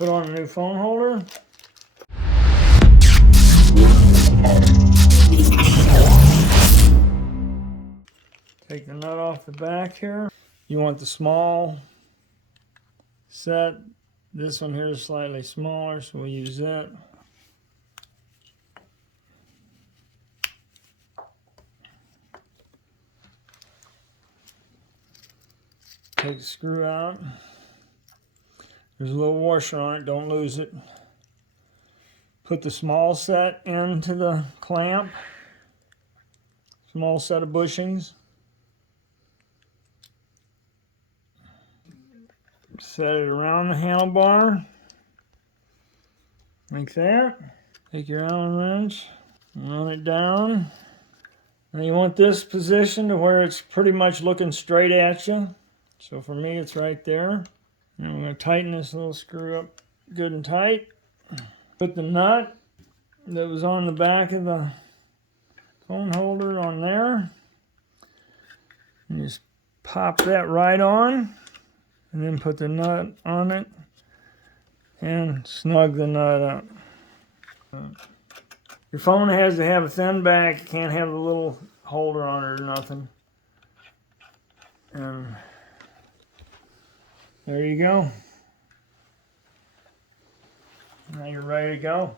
Put on a new phone holder. Take the nut off the back here. You want the small set. This one here is slightly smaller, so we'll use that. Take the screw out. There's a little washer on it, don't lose it. Put the small set into the clamp. Small set of bushings. Set it around the handlebar. Like that. Take your Allen wrench, run it down. Now you want this position to where it's pretty much looking straight at you. So for me, it's right there. And I'm going to tighten this little screw up good and tight. Put the nut that was on the back of the phone holder on there. And just pop that right on. And then put the nut on it. And snug the nut up. Your phone has to have a thin back. You can't have a little holder on it or nothing. And there you go. Now you're ready to go.